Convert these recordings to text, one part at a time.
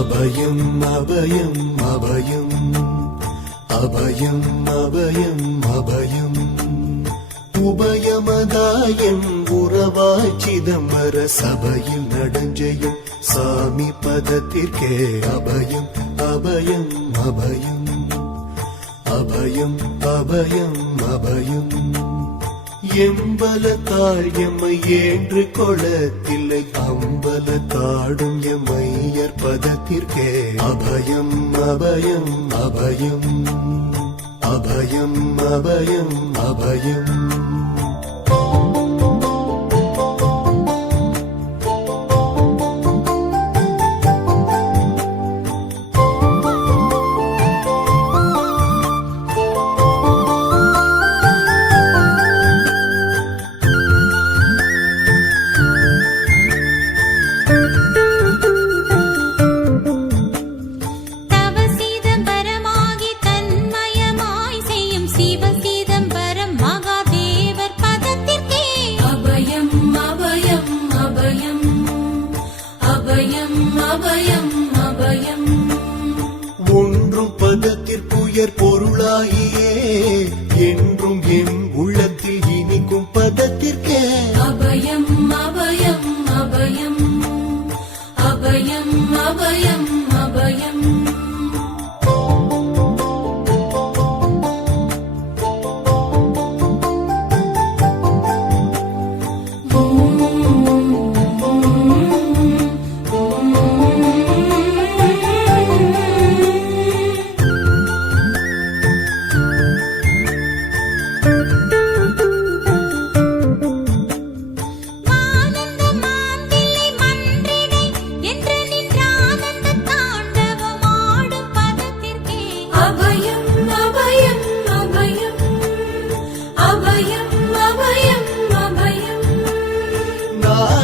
அபயம் அபயம் அபயம் அபயம் அபயம் அபயம் உபயமதாயம் உறவாய் சிதம்பர சபையில் நடஞ்செய்யும் சாமி பதத்திற்கே அபயம் அபயம் அபயம் அபயம் அபயம் அபயம் எம்பலத்தாள் எம்மை ஏன்று கொளத்தில்லை அம்பலத்தாடும் எம்மையர் பதத்திற்கே அபயம் அபயம் அபயம் அபயம் அபயம் அபயம் ஒன்றும் பதத்திற்குயர் பொருளாகியே என்றும் என் உள்ளத்தில் இனிக்கும் பதத்திற்கே அபயம் அபயம் அபயம் அபயம் அபயம் அபயம்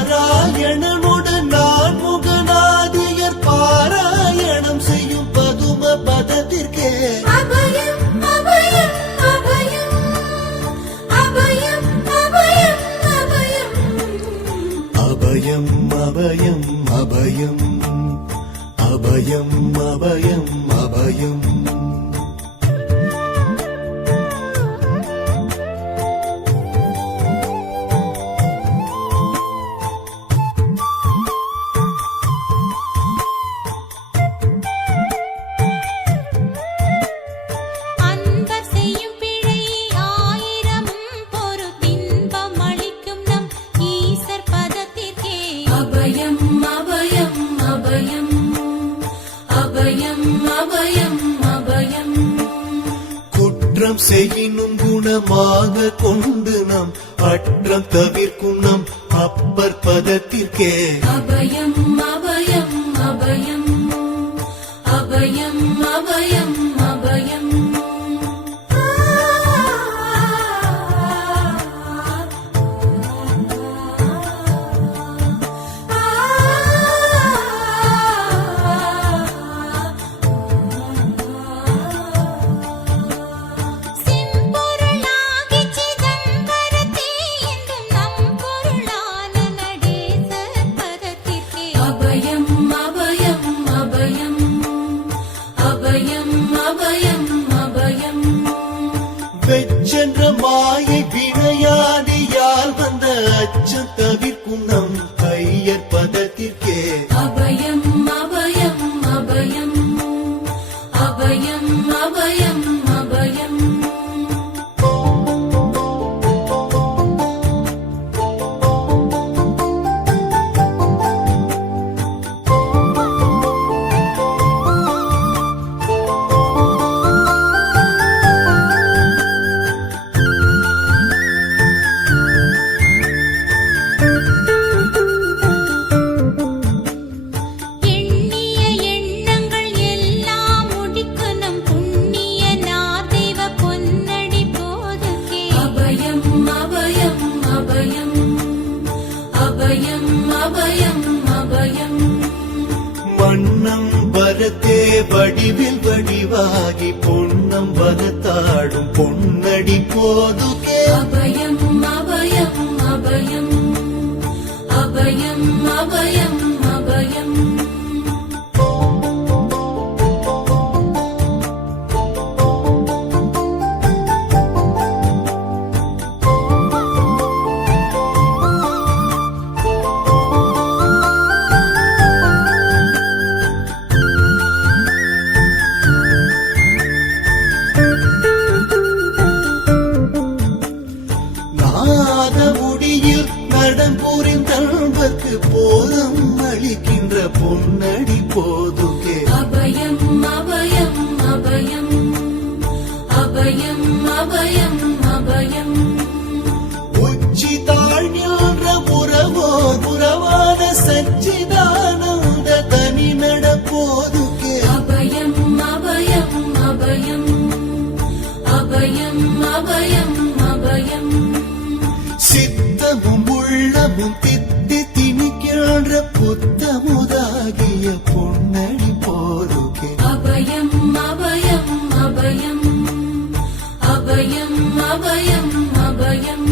நாராயணனுடன் நான் முகநாதியர் பாராயணம் செய்யும் பதும பதத்திற்கே அபயம் அபயம் அபயம் அபயம் அபயம் அபயம் அபயம் அபயம் அபயம் அபயம் அபயம் அபயம் குற்றம் செய்யினும் குணமாக கொண்டு நம் அற்றம் தவிர்க்கும் நம் அப்பர் பதத்திற்கே அபயம் அபயம் அபயம் அபயம் அபயம் அபயம் வெச்சென்ற மாயை வினையாடியால் வந்த அச்சம் தவிர்க்கும் நம் ஐயர் பதத்திற்கே அபயம் அபயம் அபயம் அபயம் அபயம் அபயம் மன்னம் வரத்தே வடிவில் வடிவாகி பொன்னம் வரத்தாடும் பொன்னடி போதுகே அபயம் அபயம் அபயம் அபயம் அபயம் அபயம் நாத முடியில் நடம் புரிந்தல்வர்க்கு போதம் அளிக்கின்ற பொன்னடி போதுகே அபயம் அபயம் அபயம் அபயம் அபயம் அபயம் உச்சி தாழ்நின்ற உறவோர் உறவான சச்சிதானந்த தனி நடப்போதுகே அபயம் அபயம் அபயம் அபயம் அபயம் அபயம் சித்தமும் உள்ளமும் தித்தி திணிக்கின்ற புத்தமுதாகிய பொன்னடி போதுகே அபயம் அபயம் அபயம் அபயம் அபயம் அபயம்